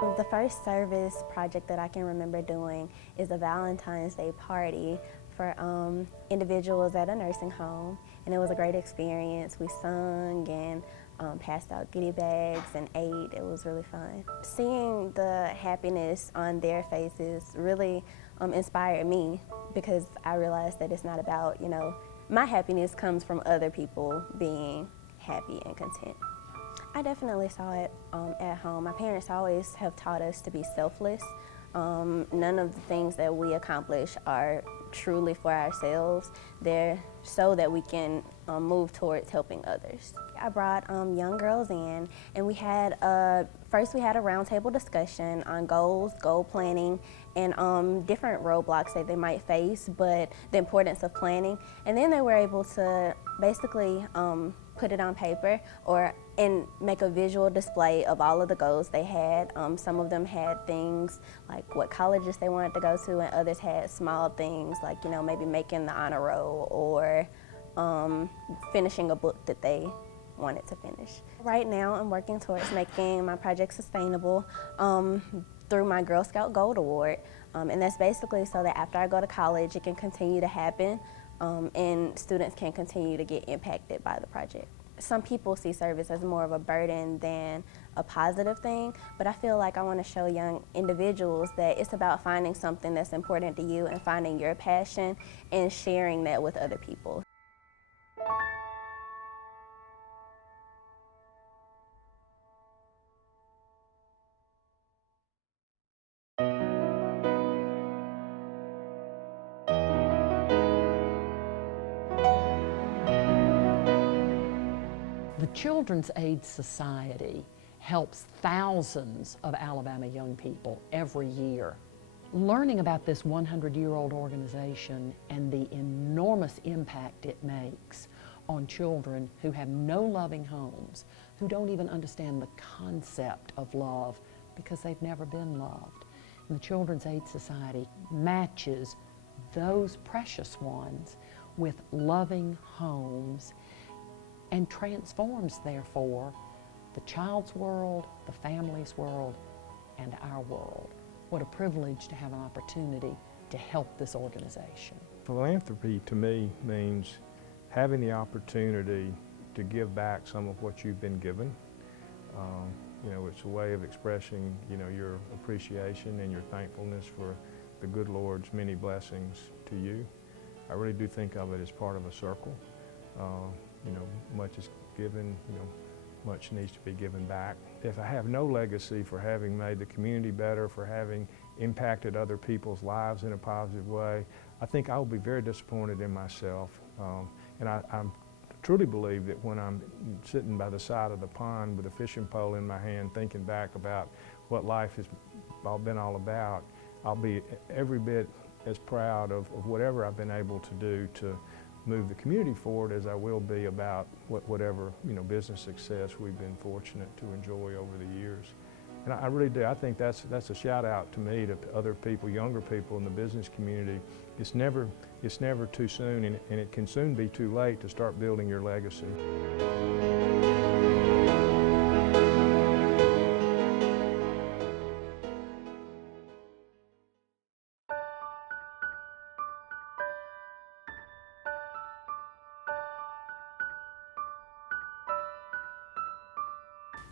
The first service project that I can remember doing is a Valentine's Day party for individuals at a nursing home, and it was a great experience. We sung and passed out goodie bags and ate. It was really fun. Seeing the happiness on their faces really inspired me, because I realized that it's not about, my happiness comes from other people being happy and content. I definitely saw it at home. My parents always have taught us to be selfless. None of the things that we accomplish are truly for ourselves. They're so that we can move towards helping others. I brought young girls in, and we had first we had a roundtable discussion on goals, goal planning, and different roadblocks that they might face, but the importance of planning. And then they were able to basically put it on paper and make a visual display of all of the goals they had. Some of them had things like what colleges they wanted to go to, and others had small things like, maybe making the honor roll or finishing a book that they wanted to finish. Right now I'm working towards making my project sustainable through my Girl Scout Gold Award. And that's basically so that after I go to college it can continue to happen and students can continue to get impacted by the project. Some people see service as more of a burden than a positive thing, but I feel like I want to show young individuals that it's about finding something that's important to you and finding your passion and sharing that with other people. The Children's Aid Society helps thousands of Alabama young people every year. Learning about this 100-year-old organization and the enormous impact it makes on children who have no loving homes, who don't even understand the concept of love because they've never been loved. And the Children's Aid Society matches those precious ones with loving homes and transforms, therefore, the child's world, the family's world, and our world. What a privilege to have an opportunity to help this organization. Philanthropy to me means having the opportunity to give back some of what you've been given. It's a way of expressing, your appreciation and your thankfulness for the good Lord's many blessings to you. I really do think of it as part of a circle. Much is given, much needs to be given back. If I have no legacy for having made the community better, for having impacted other people's lives in a positive way, I think I will be very disappointed in myself. And I truly believe that when I'm sitting by the side of the pond with a fishing pole in my hand, thinking back about what life has been all about, I'll be every bit as proud of whatever I've been able to do to move the community forward as I will be about whatever business success we've been fortunate to enjoy over the years. And I really do. I think that's a shout out to me, to other people, younger people in the business community. It's never too soon, and it can soon be too late to start building your legacy.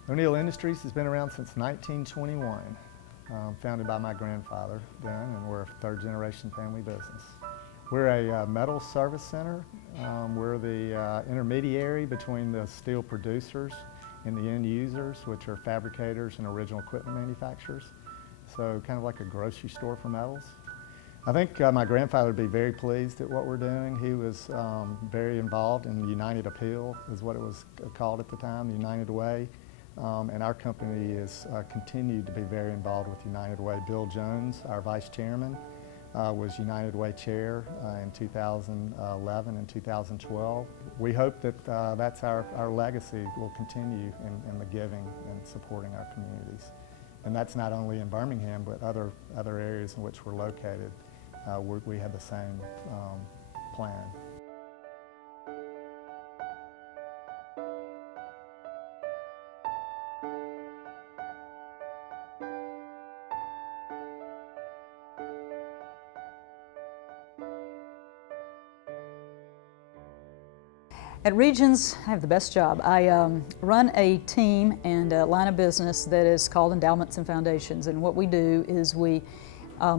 O'Neill Industries has been around since 1921, founded by my grandfather then, and we're a third-generation family business. We're a metal service center. We're the intermediary between the steel producers and the end users, which are fabricators and original equipment manufacturers. So kind of like a grocery store for metals. I think my grandfather would be very pleased at what we're doing. He was very involved in the United Appeal, is what it was called at the time, the United Way. And our company has continued to be very involved with United Way. Bill Jones, our vice chairman, was United Way chair in 2011 and 2012. We hope that that's our legacy will continue in the giving and supporting our communities. And that's not only in Birmingham, but other areas in which we're located. We have the same plan. At Regions, I have the best job. I run a team and a line of business that is called Endowments and Foundations. And what we do is we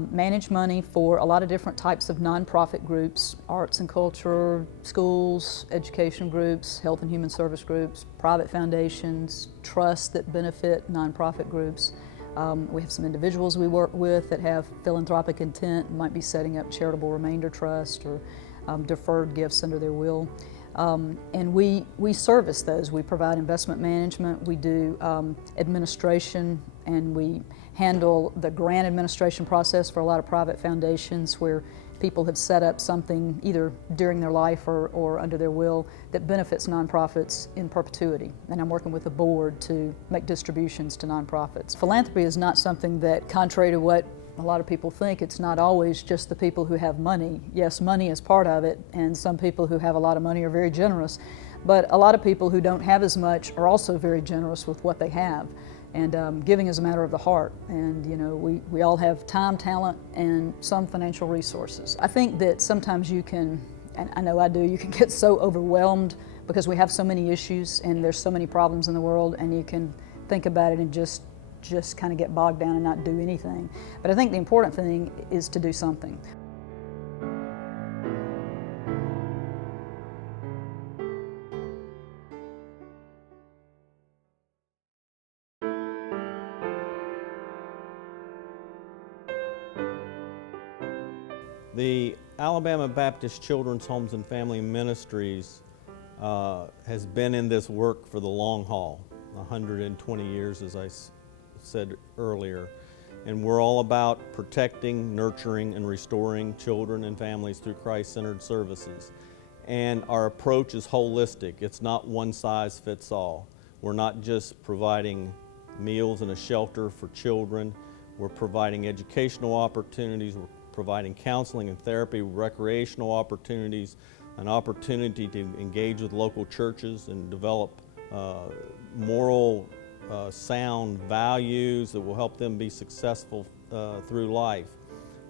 manage money for a lot of different types of nonprofit groups, arts and culture, schools, education groups, health and human service groups, private foundations, trusts that benefit nonprofit groups. We have some individuals we work with that have philanthropic intent, might be setting up charitable remainder trust or deferred gifts under their will. And we service those. We provide investment management, we do administration, and we handle the grant administration process for a lot of private foundations where people have set up something either during their life or under their will that benefits nonprofits in perpetuity. And I'm working with the board to make distributions to nonprofits. Philanthropy is not something that, contrary to what a lot of people think, it's not always just the people who have money. Yes, money is part of it, and some people who have a lot of money are very generous, but a lot of people who don't have as much are also very generous with what they have. And giving is a matter of the heart, and you know, we all have time, talent, and some financial resources. I think that sometimes you can, and I know I do, you can get so overwhelmed because we have so many issues and there's so many problems in the world, and you can think about it and just kind of get bogged down and not do anything. But I think the important thing is to do something. The Alabama Baptist Children's Homes and Family Ministries has been in this work for the long haul, 120 years, as I said earlier. And we're all about protecting, nurturing, and restoring children and families through Christ-centered services. And our approach is holistic. It's not one size fits all. We're not just providing meals and a shelter for children. We're providing educational opportunities. We're providing counseling and therapy, recreational opportunities, an opportunity to engage with local churches and develop moral sound values that will help them be successful through life.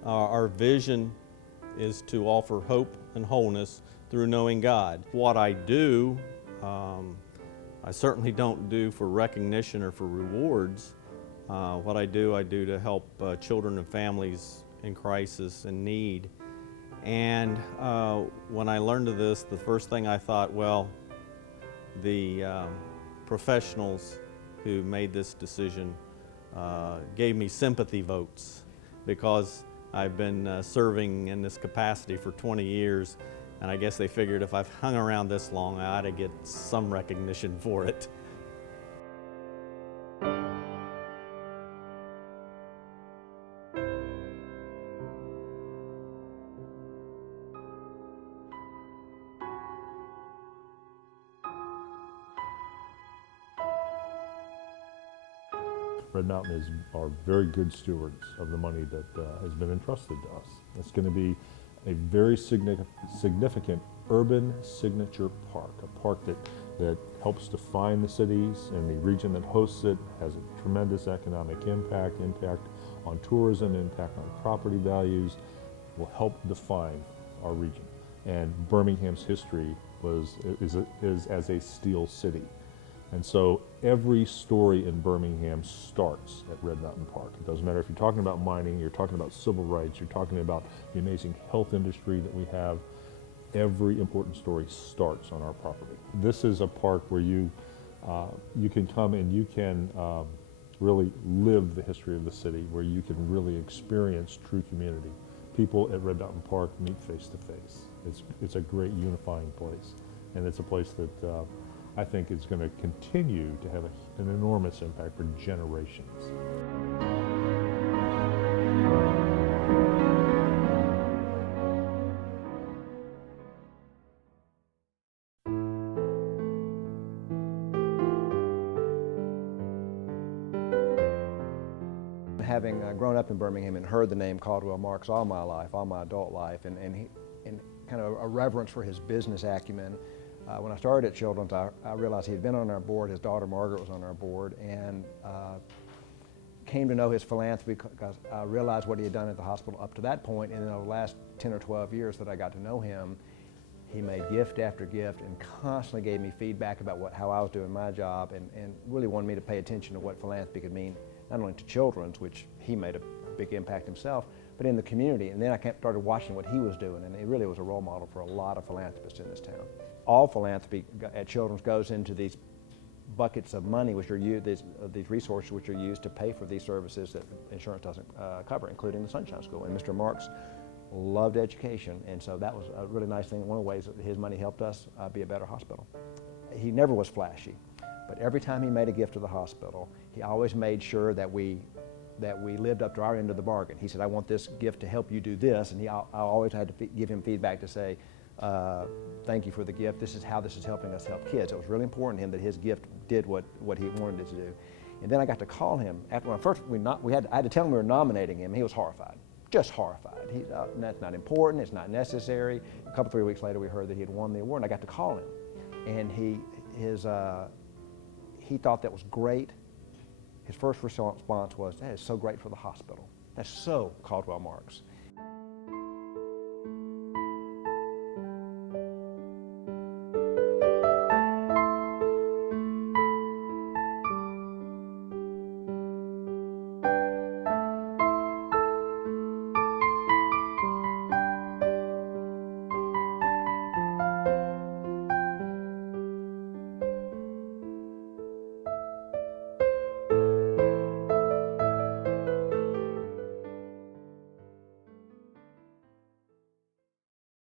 Our vision is to offer hope and wholeness through knowing God. What I do, I certainly don't do for recognition or for rewards. What I do to help children and families in crisis and need. And when I learned of this, the first thing I thought, well, the professionals who made this decision gave me sympathy votes, because I've been serving in this capacity for 20 years, and I guess they figured if I've hung around this long, I ought to get some recognition for it. Red Mountain are very good stewards of the money that has been entrusted to us. It's going to be a very significant urban signature park, a park that helps define the cities, and the region that hosts it has a tremendous economic impact on tourism, impact on property values, will help define our region. And Birmingham's history is as a steel city. And so every story in Birmingham starts at Red Mountain Park. It doesn't matter if you're talking about mining, you're talking about civil rights, you're talking about the amazing health industry that we have. Every important story starts on our property. This is a park where you can come and you can really live the history of the city, where you can really experience true community. People at Red Mountain Park meet face to face. It's a great unifying place, and it's a place that I think is going to continue to have an enormous impact for generations. Having grown up in Birmingham and heard the name Caldwell Marks all my life, all my adult life, and kind of a reverence for his business acumen, when I started at Children's, I realized he had been on our board. His daughter Margaret was on our board, and came to know his philanthropy because I realized what he had done at the hospital up to that point, and in the last 10 or 12 years that I got to know him, He made gift after gift and constantly gave me feedback about how I was doing my job, and really wanted me to pay attention to what philanthropy could mean, not only to children's, which he made a big impact himself, but in the community. And then I started watching what he was doing, and he really was a role model for a lot of philanthropists in this town. All philanthropy at Children's goes into these buckets of money, which are used, these resources which are used to pay for these services that insurance doesn't cover, including the Sunshine School. And Mr. Marks loved education, and so that was a really nice thing. One of the ways that his money helped us be a better hospital. He never was flashy, but every time he made a gift to the hospital, he always made sure that we lived up to our end of the bargain. He said, I want this gift to help you do this, and I always had to give him feedback to say, thank you for the gift. This is how this is helping us help kids. It was really important to him that his gift did what he wanted it to do. And then I got to call him after I had to tell him we were nominating him. He was horrified, just horrified. That's not important. It's not necessary. A couple, 3 weeks later, we heard that he had won the award, and I got to call him, and he thought that was great. His first response was, "That is so great for the hospital. That's so Caldwell Marks."